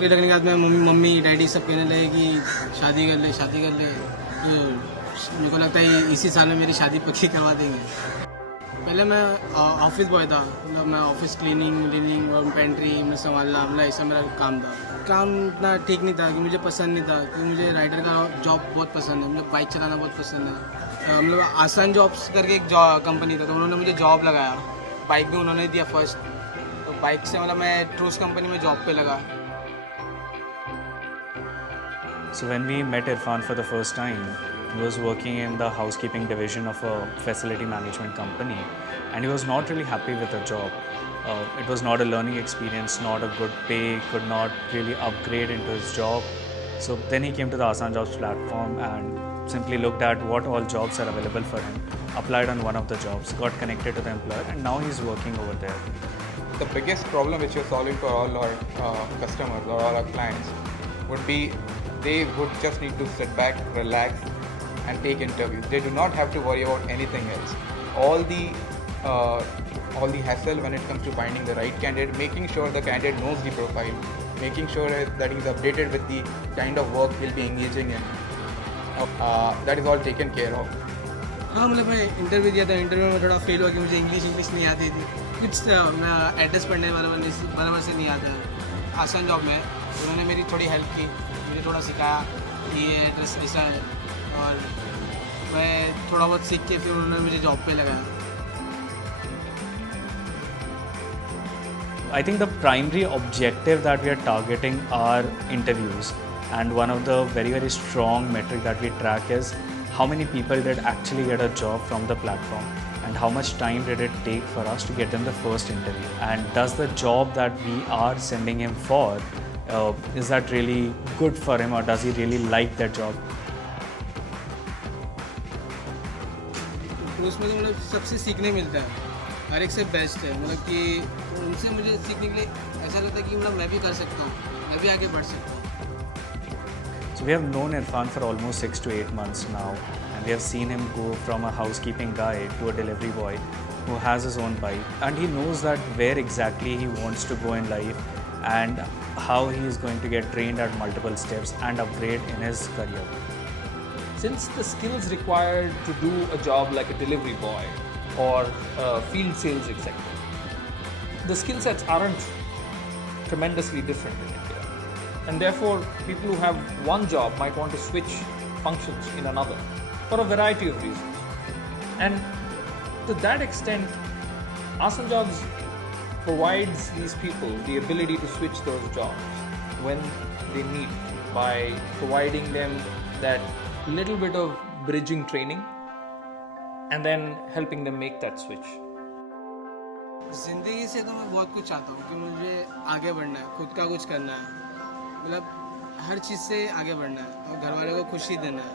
नौकरी लगने के बाद में मम्मी डैडी सब कहने लगे कि शादी कर ले शादी कर ले, तो मेरे को लगता है इसी साल में मेरी शादी पक्की करवा देंगे। पहले मैं ऑफिस बॉय था, मतलब मैं ऑफिस क्लीनिंग और पेंट्री में संभालना, मतलब ऐसा मेरा काम था। काम इतना ठीक नहीं था कि मुझे पसंद नहीं था, कि मुझे राइडर का जॉब बहुत पसंद है, मुझे बाइक चलाना बहुत पसंद है। मतलब आसान जॉब्स करके एक कंपनी था, तो उन्होंने मुझे जॉब लगाया, बाइक भी उन्होंने दिया फर्स्ट, तो बाइक से मतलब मैं ट्रूस कंपनी में जॉब पे लगा। So when we met Irfan for the first time, he was working in the housekeeping division of a facility management company, and he was not really happy with the job. It was not a learning experience, not a good pay, could not really upgrade into his job. So then he came to the Asan Jobs platform and simply looked at what all jobs are available for him, applied on one of the jobs, got connected to the employer, and now he's working over there. The biggest problem which you're solving for all our customers or all our clients would be they would just need to sit back, relax, and take interviews. They do not have to worry about anything else. All the hassle when it comes to finding the right candidate, making sure the candidate knows the profile, making sure that he's updated with the kind of work he'll be engaging in. That is all taken care of. हाँ, मतलब मैं interview दिया था, interview में थोड़ा fail हुआ कि मुझे इंग्लिश नहीं आती थी, कुछ मैं एड्रेस पढ़ने बराबर से नहीं आता। आसान जॉब में उन्होंने मेरी थोड़ी हेल्प की, मुझे थोड़ा सिखाया कि ये एड्रेस ऐसा है, और मैं थोड़ा बहुत सीख के फिर उन्होंने मुझे जॉब पे लगाया। I think the primary objective that we are targeting are interviews, and one of the very strong metric that we track is how many people did actually get a job from the platform, and how much time did it take for us to get them the first interview, and does the job that we are sending him for is that really good for him, or does he really like that job? तो उसमें तो मतलब सबसे सीखने मिलता है, हर एक से बेस्ट है, मतलब कि उनसे मुझे सीखने के लिए ऐसा लगता है कि मतलब मैं भी कर सकता हूँ, मैं भी आगे बढ़ सकता हूँ। So we have known Irfan for almost 6 to 8 months now, and we have seen him go from a housekeeping guy to a delivery boy who has his own bike, and he knows that where exactly he wants to go in life and how he is going to get trained at multiple steps and upgrade in his career. Since the skills required to do a job like a delivery boy or a field sales executive, the skill sets aren't tremendously different in India. And therefore, people who have one job might want to switch functions in another for a variety of reasons. And to that extent, Asan Jobs provides these people the ability to switch those jobs when they need, by providing them that little bit of bridging training and then helping them make that switch. ज़िंदगी से तो मैं बहुत कुछ चाहता हूँ कि मुझे आगे बढ़ना है, खुद का कुछ करना है, मतलब हर चीज़ से आगे बढ़ना है और घर वालों को खुशी देना है।